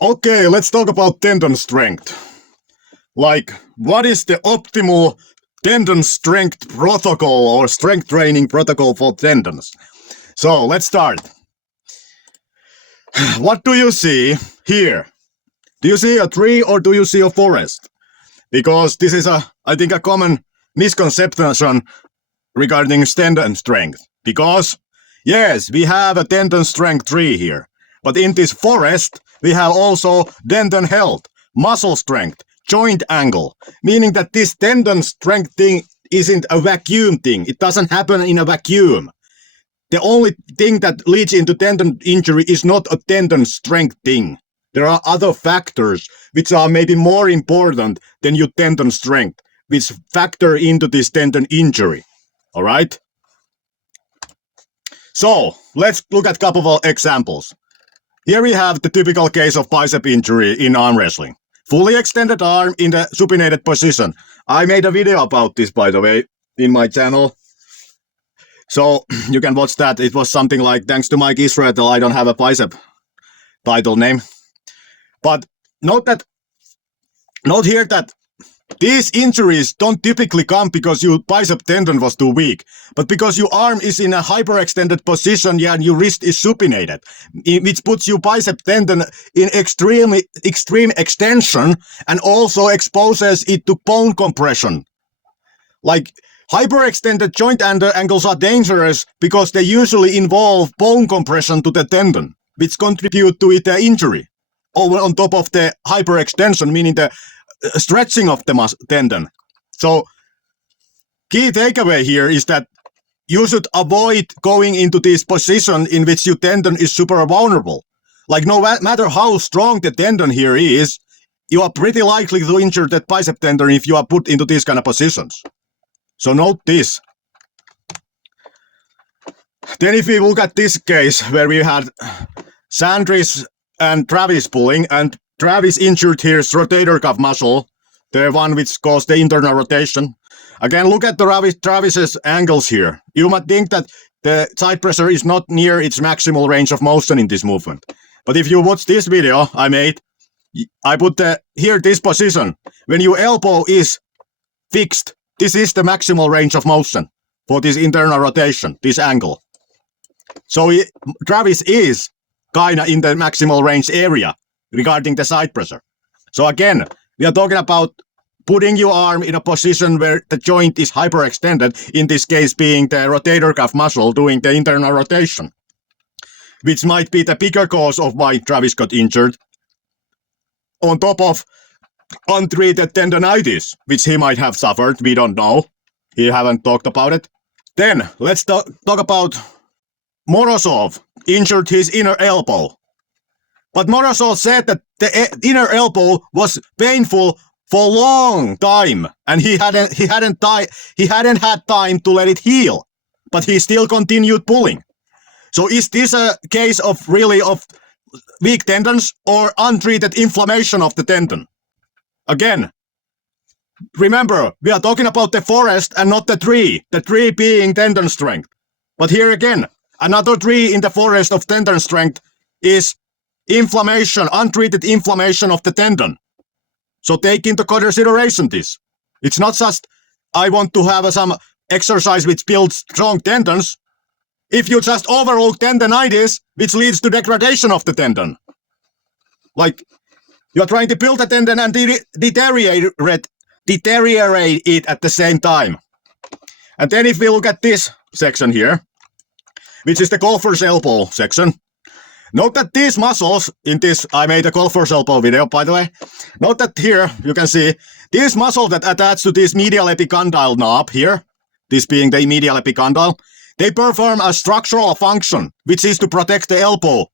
Okay, let's talk about tendon strength. Like, what is the optimal tendon strength protocol or strength training protocol for tendons? So, let's start. What do you see here? Do you see a tree or do you see a forest? Because this is I think, a common misconception regarding tendon strength. Because, yes, we have a tendon strength tree here. But in this forest, we have also tendon health, muscle strength, joint angle, meaning that this tendon strength thing isn't a vacuum thing. It doesn't happen in a vacuum. The only thing that leads into tendon injury is not a tendon strength thing. There are other factors which are maybe more important than your tendon strength, which factor into this tendon injury. All right? So, let's look at a couple of examples. Here we have the typical case of bicep injury in arm wrestling. Fully extended arm in the supinated position. I made a video about this, by the way, in my channel. So you can watch that. It was something like, thanks to Mike Israel, I don't have a bicep title name. But note here that these injuries don't typically come because your bicep tendon was too weak, but because your arm is in a hyperextended position, and your wrist is supinated, which puts your bicep tendon in extreme extension and also exposes it to bone compression. Like, hyperextended joint angles are dangerous because they usually involve bone compression to the tendon, which contribute to the injury. Over on top of the hyperextension, meaning the stretching of the tendon. So, key takeaway here is that you should avoid going into this position in which your tendon is super vulnerable. Like, no matter how strong the tendon here is, you are pretty likely to injure that bicep tendon if you are put into these kind of positions. So note this. Then if we look at this case where we had Sandris and Travis pulling, and Travis injured his rotator cuff muscle, the one which caused the internal rotation. Again, look at the Travis's angles here. You might think that the side pressure is not near its maximal range of motion in this movement. But if you watch this video I made, I put here this position. When your elbow is fixed, this is the maximal range of motion for this internal rotation, this angle. So Travis is kinda in the maximal range area regarding the side pressure. So again, we are talking about putting your arm in a position where the joint is hyperextended, in this case being the rotator cuff muscle doing the internal rotation, which might be the bigger cause of why Travis got injured, on top of untreated tendonitis, which he might have suffered. We don't know. He haven't talked about it. Then, let's talk about Morozov injured his inner elbow. But Morozov said that the inner elbow was painful for a long time, and he hadn't had time to let it heal, but he still continued pulling. So is this a case of weak tendons or untreated inflammation of the tendon? Again, remember, we are talking about the forest and not the tree being tendon strength. But here again, another tree in the forest of tendon strength is inflammation, untreated inflammation of the tendon. So take into consideration this. It's not just, I want to have some exercise which builds strong tendons. If you just overlook tendonitis, which leads to degradation of the tendon. Like, you're trying to build a tendon and deteriorate it at the same time. And then if we look at this section here, which is the golfer's elbow section, note that these muscles in this, I made a golfer's elbow video, by the way. Note that here, you can see, these muscles that attach to this medial epicondyle knob here, this being the medial epicondyle, they perform a structural function, which is to protect the elbow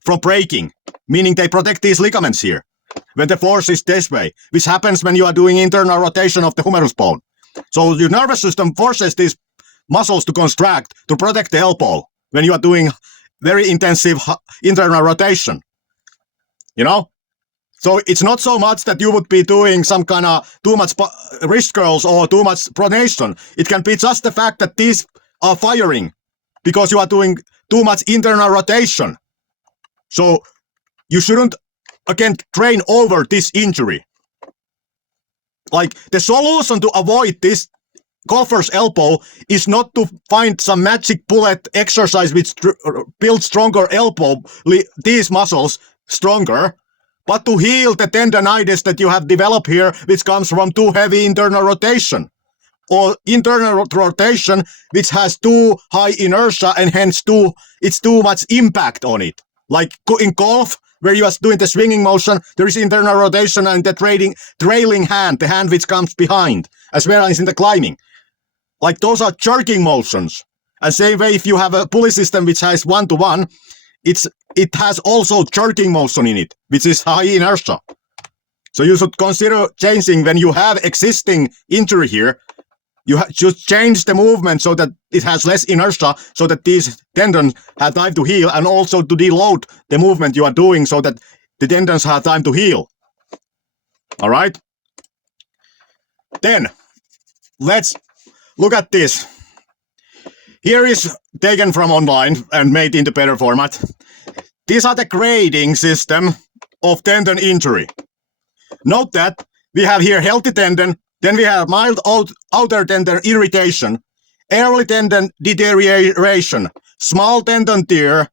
from breaking, meaning they protect these ligaments here when the force is this way, which happens when you are doing internal rotation of the humerus bone. So your nervous system forces these muscles to contract to protect the elbow when you are doing very intensive internal rotation. You know? So it's not so much that you would be doing some kind of too much wrist curls or too much pronation. It can be just the fact that these are firing because you are doing too much internal rotation. So you shouldn't again train over this injury. Like the solution to avoid this golfer's elbow is not to find some magic bullet exercise which builds stronger elbow, these muscles stronger, but to heal the tendonitis that you have developed here, which comes from too heavy internal rotation, or internal rotation which has too high inertia and hence it's too much impact on it. Like in golf, where you are doing the swinging motion, there is internal rotation and the trailing hand, the hand which comes behind, as well as in the climbing. Like those are jerking motions. And same way, if you have a pulley system which has 1-to-1, it has also jerking motion in it, which is high inertia. So you should consider changing when you have existing injury here. You should change the movement so that it has less inertia, so that these tendons have time to heal, and also to deload the movement you are doing so that the tendons have time to heal. All right? Then, let's look at this. Here is taken from online and made into better format. These are the grading system of tendon injury. Note that we have here healthy tendon, then we have mild outer tendon irritation, early tendon deterioration, small tendon tear,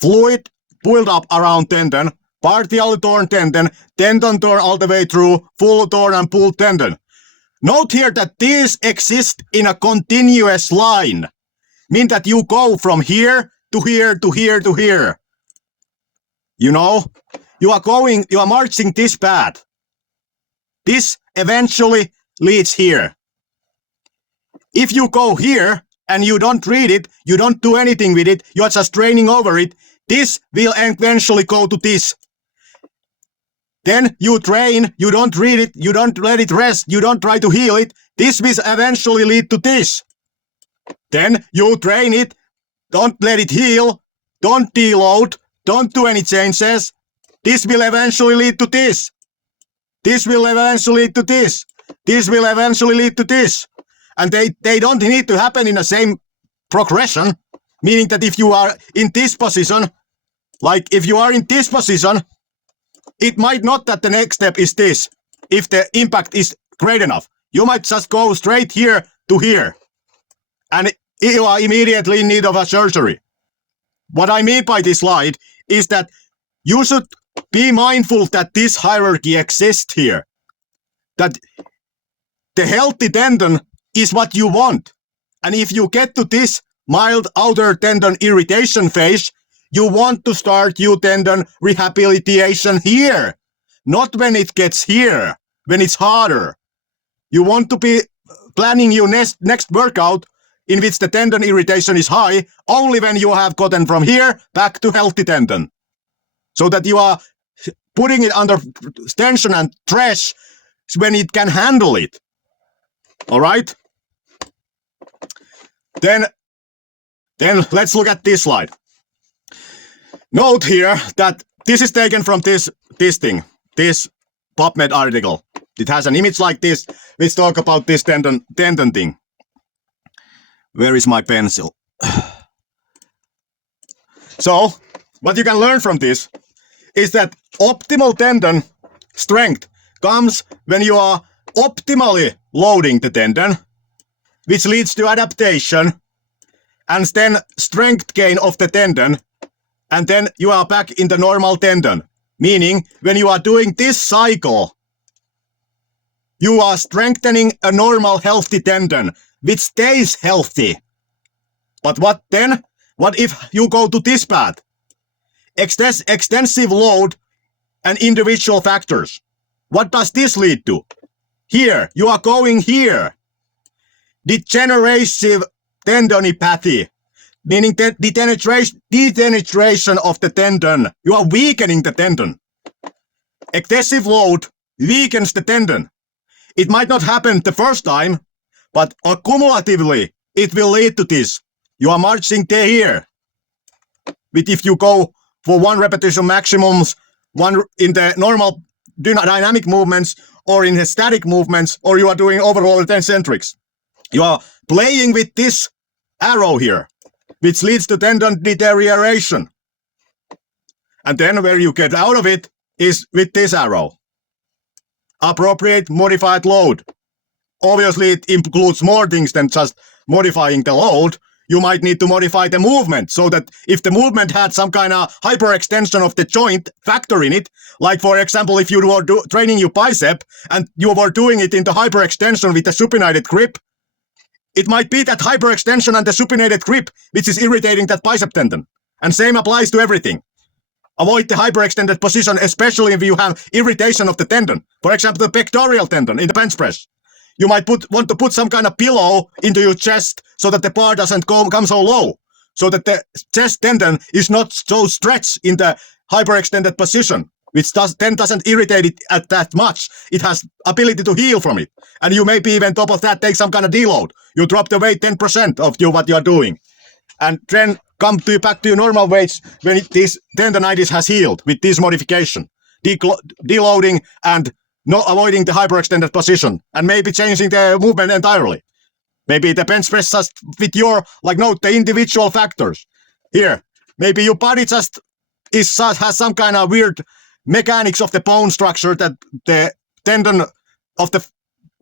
fluid build up around tendon, partially torn tendon, tendon torn all the way through, full torn and pulled tendon. Note here that these exist in a continuous line, mean that you go from here to here to here to here. You know, you are marching this path. This eventually leads here. If you go here and you don't read it, you don't do anything with it, you are just training over it, this will eventually go to this. Then you train, you don't read it, you don't let it rest, you don't try to heal it, this will eventually lead to this. Then you train it, don't let it heal, don't deload, don't do any changes, this will eventually lead to this. This will eventually lead to this. This will eventually lead to this. And they don't need to happen in the same progression, meaning that if you are in this position, like if you are in this position, it might not that the next step is this, if the impact is great enough. You might just go straight here to here, and you are immediately in need of a surgery. What I mean by this slide is that you should be mindful that this hierarchy exists here. That the healthy tendon is what you want. And if you get to this mild outer tendon irritation phase, you want to start your tendon rehabilitation here. Not when it gets here, when it's harder. You want to be planning your next workout in which the tendon irritation is high, only when you have gotten from here back to healthy tendon. So that you are putting it under tension and stress when it can handle it. All right? Then let's look at this slide. Note here that this is taken from this PubMed article. It has an image like this, which talk about this tendon thing. Where is my pencil? So, what you can learn from this is that optimal tendon strength comes when you are optimally loading the tendon, which leads to adaptation, and then strength gain of the tendon, and then you are back in the normal tendon. Meaning, when you are doing this cycle, you are strengthening a normal healthy tendon, which stays healthy. But what then? What if you go to this path? Extensive load and individual factors. What does this lead to? Here, you are going here. Degenerative tendinopathy, meaning the degeneration of the tendon. You are weakening the tendon. Excessive load weakens the tendon. It might not happen the first time, but accumulatively, it will lead to this. You are marching here. But if you go for one repetition maximums, one in the normal dynamic movements, or in the static movements, or you are doing overall eccentrics, you are playing with this arrow here, which leads to tendon deterioration. And then where you get out of it, is with this arrow. Appropriate modified load. Obviously, it includes more things than just modifying the load. You might need to modify the movement so that if the movement had some kind of hyperextension of the joint factor in it, like for example, if you were training your bicep and you were doing it into hyperextension with a supinated grip, it might be that hyperextension and the supinated grip which is irritating that bicep tendon. And same applies to everything. Avoid the hyperextended position, especially if you have irritation of the tendon. For example, the pectoral tendon in the bench press. You might want to put some kind of pillow into your chest so that the bar doesn't come so low. So that the chest tendon is not so stretched in the hyperextended position, which then doesn't irritate it at that much. It has ability to heal from it. And you maybe even top of that take some kind of deload. You drop the weight 10% of what you are doing. And then come back to your normal weights when this tendonitis has healed with this modification. Deloading and not avoiding the hyperextended position and maybe changing the movement entirely. Maybe the bench press just with your, note the individual factors. Here, maybe your body just has some kind of weird mechanics of the bone structure that the tendon of the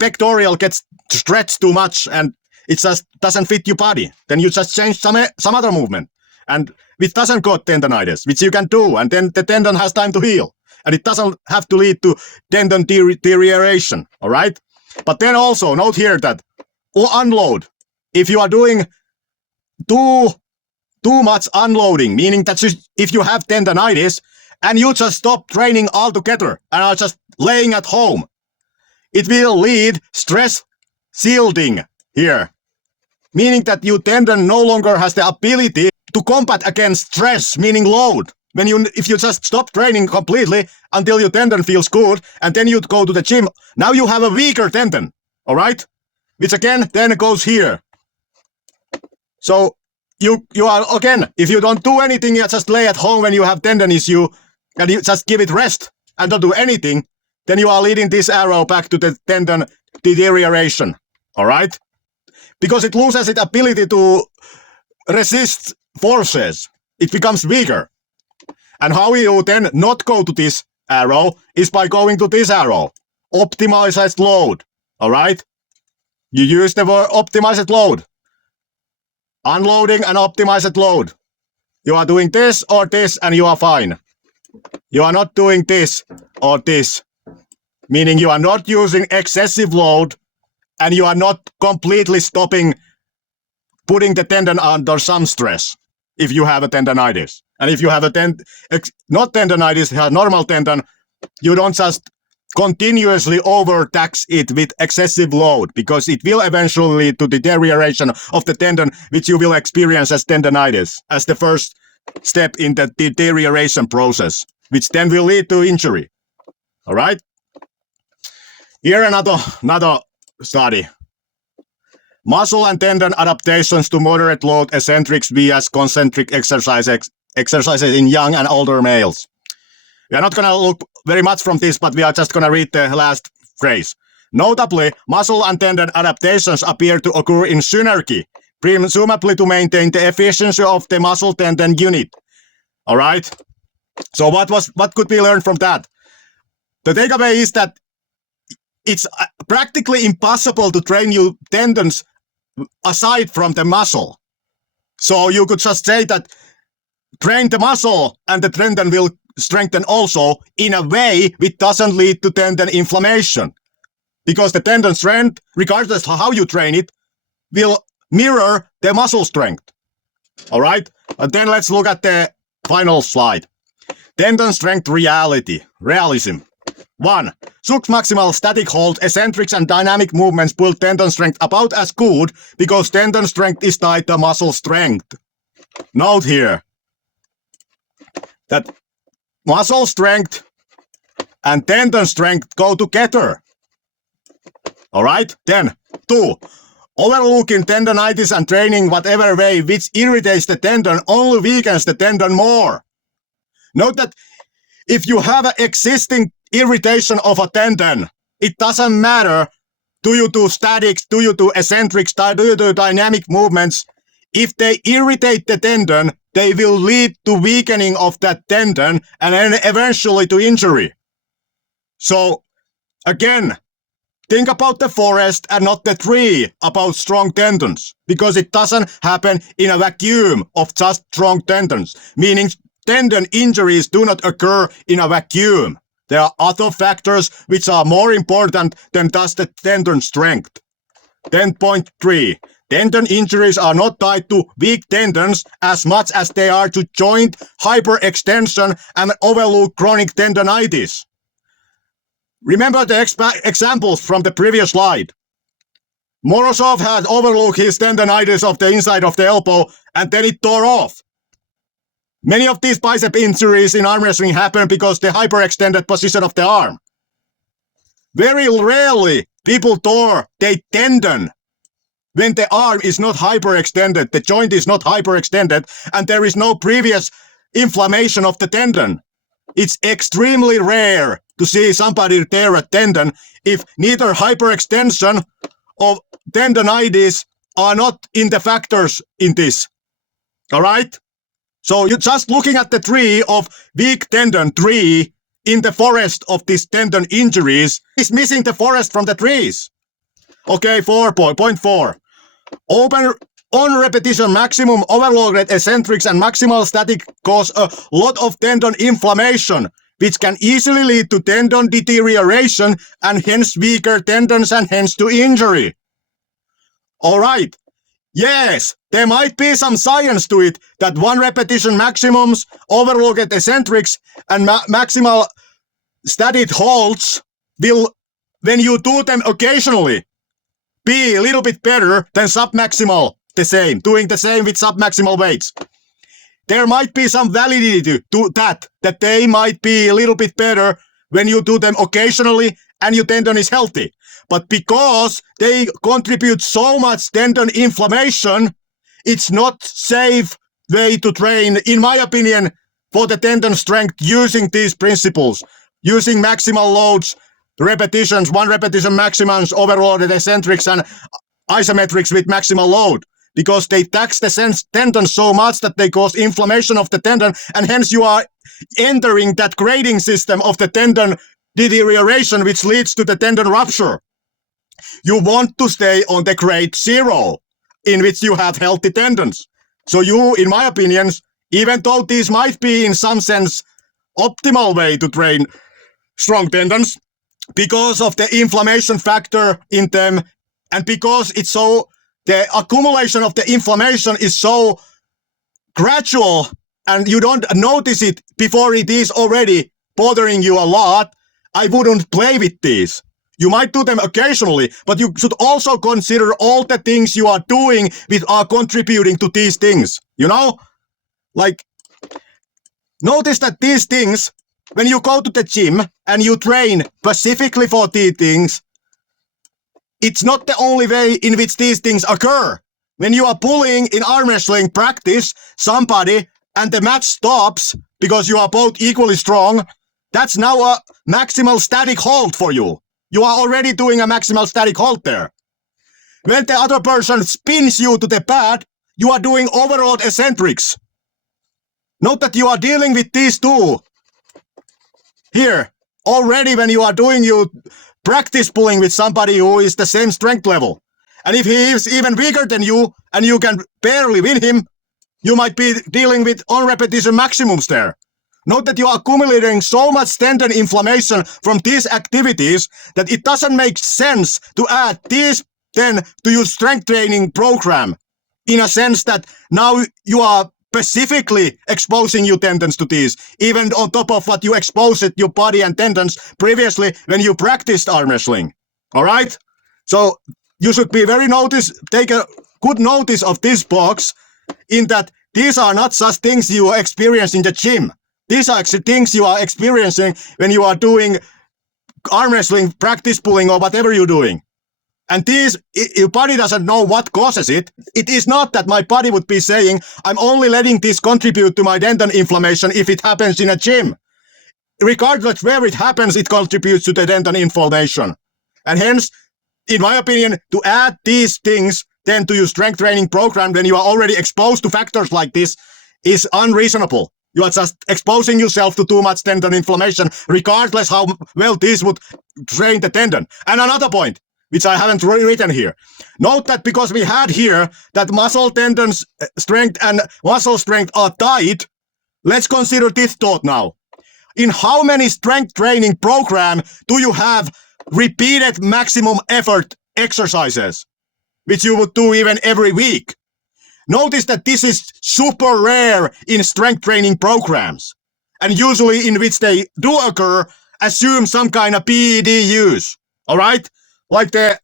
pectoral gets stretched too much and it just doesn't fit your body. Then you just change some other movement. And it doesn't cause tendonitis, which you can do, and then the tendon has time to heal. And it doesn't have to lead to tendon deterioration, all right? But then also note here that unload. If you are doing too much unloading, meaning that if you have tendonitis and you just stop training altogether and are just laying at home, it will lead stress shielding here. Meaning that your tendon no longer has the ability to combat against stress, meaning load. If you just stop training completely until your tendon feels good, and then you go to the gym, now you have a weaker tendon, all right? Which again, then goes here. So you are, again, if you don't do anything, you just lay at home when you have tendon issue, and you just give it rest and don't do anything, then you are leading this arrow back to the tendon deterioration, all right? Because it loses its ability to resist forces. It becomes weaker. And how you then not go to this arrow is by going to this arrow. Optimized load. All right? You use the word optimized load. Unloading and optimized load. You are doing this or this and you are fine. You are not doing this or this. Meaning you are not using excessive load and you are not completely stopping putting the tendon under some stress if you have a tendonitis. And if you have not tendonitis, you have normal tendon, you don't just continuously overtax it with excessive load because it will eventually lead to deterioration of the tendon, which you will experience as tendonitis as the first step in the deterioration process, which then will lead to injury. All right? Here another study. Muscle and tendon adaptations to moderate load eccentrics via concentric exercises in young and older males. We are not going to look very much from this, but we are just going to read the last phrase. Notably, muscle and tendon adaptations appear to occur in synergy, presumably to maintain the efficiency of the muscle-tendon unit. All right? So what could we learn from that? The takeaway is that it's practically impossible to train your tendons aside from the muscle. So you could just say that train the muscle and the tendon will strengthen also in a way which doesn't lead to tendon inflammation. Because the tendon strength, regardless of how you train it, will mirror the muscle strength. All right? And then let's look at the final slide. Tendon strength realism. 1. Submaximal static hold, eccentrics and dynamic movements build tendon strength about as good because tendon strength is tied to muscle strength. Note here that muscle strength and tendon strength go together. All right? Then, 2. Overlooking tendonitis and training whatever way which irritates the tendon only weakens the tendon more. Note that if you have an existing irritation of a tendon, it doesn't matter do you do statics, do you do eccentrics, do you do dynamic movements. If they irritate the tendon, they will lead to weakening of that tendon and then eventually to injury. So again, think about the forest and not the tree about strong tendons, because it doesn't happen in a vacuum of just strong tendons, meaning tendon injuries do not occur in a vacuum. There are other factors which are more important than just the tendon strength. 10.3. Tendon injuries are not tied to weak tendons as much as they are to joint hyperextension and overlook chronic tendonitis. Remember the examples from the previous slide. Morozov had overlooked his tendonitis of the inside of the elbow and then it tore off. Many of these bicep injuries in arm wrestling happen because the hyperextended position of the arm. Very rarely people tore their tendon when the arm is not hyperextended, the joint is not hyperextended, and there is no previous inflammation of the tendon. It's extremely rare to see somebody tear a tendon if neither hyperextension or tendonitis are not in the factors in this. All right? So you're just looking at the tree of weak tendon tree in the forest of these tendon injuries is missing the forest from the trees. Okay, 4.4. Open on repetition maximum overloaded eccentrics and maximal static cause a lot of tendon inflammation, which can easily lead to tendon deterioration and hence weaker tendons and hence to injury. All right. Yes, there might be some science to it that one repetition maximums, overloaded eccentrics, and maximal static holds will, when you do them occasionally, be a little bit better than submaximal, doing the same with submaximal weights. There might be some validity to that they might be a little bit better when you do them occasionally and your tendon is healthy. But because they contribute so much tendon inflammation, it's not safe way to train, in my opinion, for the tendon strength using these principles, using maximal loads, repetitions, one repetition maximums, overloaded eccentrics and isometrics with maximal load, because they tax the tendon so much that they cause inflammation of the tendon, and hence you are entering that grading system of the tendon deterioration, which leads to the tendon rupture. You want to stay on the grade 0, in which you have healthy tendons. So you, in my opinion, even though these might be in some sense optimal way to train strong tendons, because of the inflammation factor in them, and because it's so, the accumulation of the inflammation is so gradual and you don't notice it before it is already bothering you a lot, I wouldn't play with these. You might do them occasionally, but you should also consider all the things you are doing which are contributing to these things. You know? Like, notice that these things, when you go to the gym and you train specifically for these things, it's not the only way in which these things occur. When you are pulling in arm wrestling practice somebody and the match stops because you are both equally strong, that's now a maximal static hold for you. You are already doing a maximal static hold there. When the other person spins you to the pad, you are doing overload eccentrics. Note that you are dealing with these two. Here, already when you are doing your practice pulling with somebody who is the same strength level. And if he is even weaker than you and you can barely win him, you might be dealing with on repetition maximums there. Note that you are accumulating so much tendon inflammation from these activities that it doesn't make sense to add these then to your strength training program, in a sense that now you are specifically exposing your tendons to these, even on top of what you exposed your body and tendons previously when you practiced arm wrestling. All right? So you should be take a good notice of this box, in that these are not just things you experience in the gym. These are things you are experiencing when you are doing arm wrestling, practice pulling, or whatever you're doing. And these, your body doesn't know what causes it. It is not that my body would be saying, I'm only letting this contribute to my tendon inflammation if it happens in a gym. Regardless where it happens, it contributes to the tendon inflammation. And hence, in my opinion, to add these things then to your strength training program when you are already exposed to factors like this is unreasonable. You are just exposing yourself to too much tendon inflammation, regardless how well this would train the tendon. And another point, which I haven't written here. Note that because we had here that muscle tendons strength and muscle strength are tied, let's consider this thought now. In how many strength training program do you have repeated maximum effort exercises, which you would do even every week? Notice that this is super rare in strength training programs, and usually in which they do occur, assume some kind of PED use, all right? Like the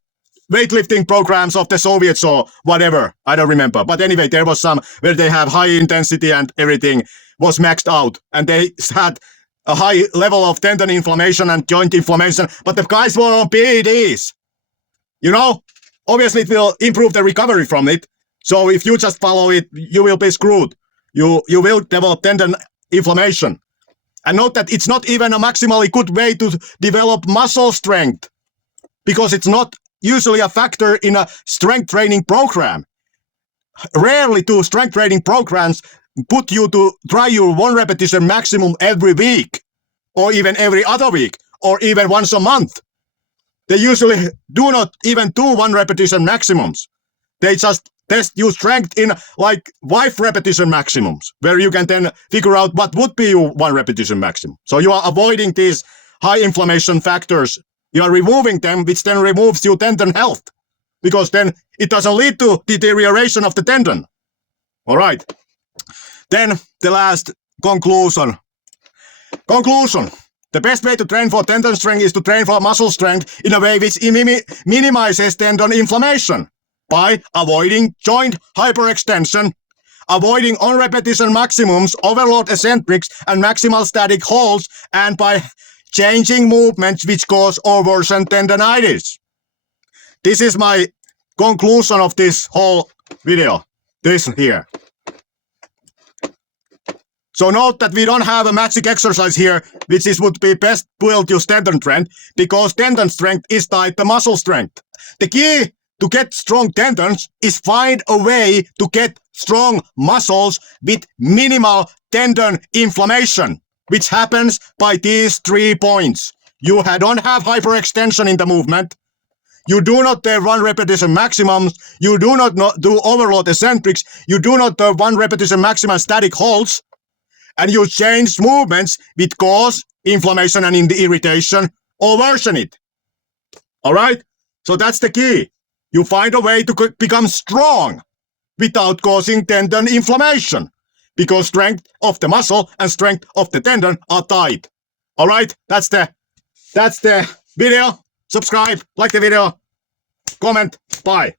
weightlifting programs of the Soviets or whatever, I don't remember. But anyway, there was some where they have high intensity and everything was maxed out, and they had a high level of tendon inflammation and joint inflammation, but the guys were on PEDs. You know, obviously it will improve the recovery from it. So if you just follow it, you will be screwed. You will develop tendon inflammation. And note that it's not even a maximally good way to develop muscle strength, because it's not usually a factor in a strength training program. Rarely do strength training programs put you to try your 1 repetition maximum every week, or even every other week, or even once a month. They usually do not even do 1 repetition maximums. They just test your strength in like 5 repetition maximums, where you can then figure out what would be your 1 repetition maximum. So you are avoiding these high inflammation factors. You are removing them, which then removes your tendon health, because then it doesn't lead to deterioration of the tendon. All right. Then the last conclusion. The best way to train for tendon strength is to train for muscle strength in a way which minimizes tendon inflammation by avoiding joint hyperextension, avoiding on-repetition maximums, overload eccentrics, and maximal static holds, and by changing movements which cause or worsen tendonitis. This is my conclusion of this whole video. This here. So note that we don't have a magic exercise here, which would be best built to tendon strength, because tendon strength is tied to muscle strength. The key to get strong tendons is find a way to get strong muscles with minimal tendon inflammation, which happens by these 3 points. You don't have hyperextension in the movement. You do not do 1 repetition maximums. You do not do overload eccentrics. You do not do 1 repetition maximum static holds. And you change movements which cause inflammation and irritation or worsen it. All right? So that's the key. You find a way to become strong without causing tendon inflammation, because strength of the muscle and strength of the tendon are tied. All right? That's the video. Subscribe, like the video, comment, bye.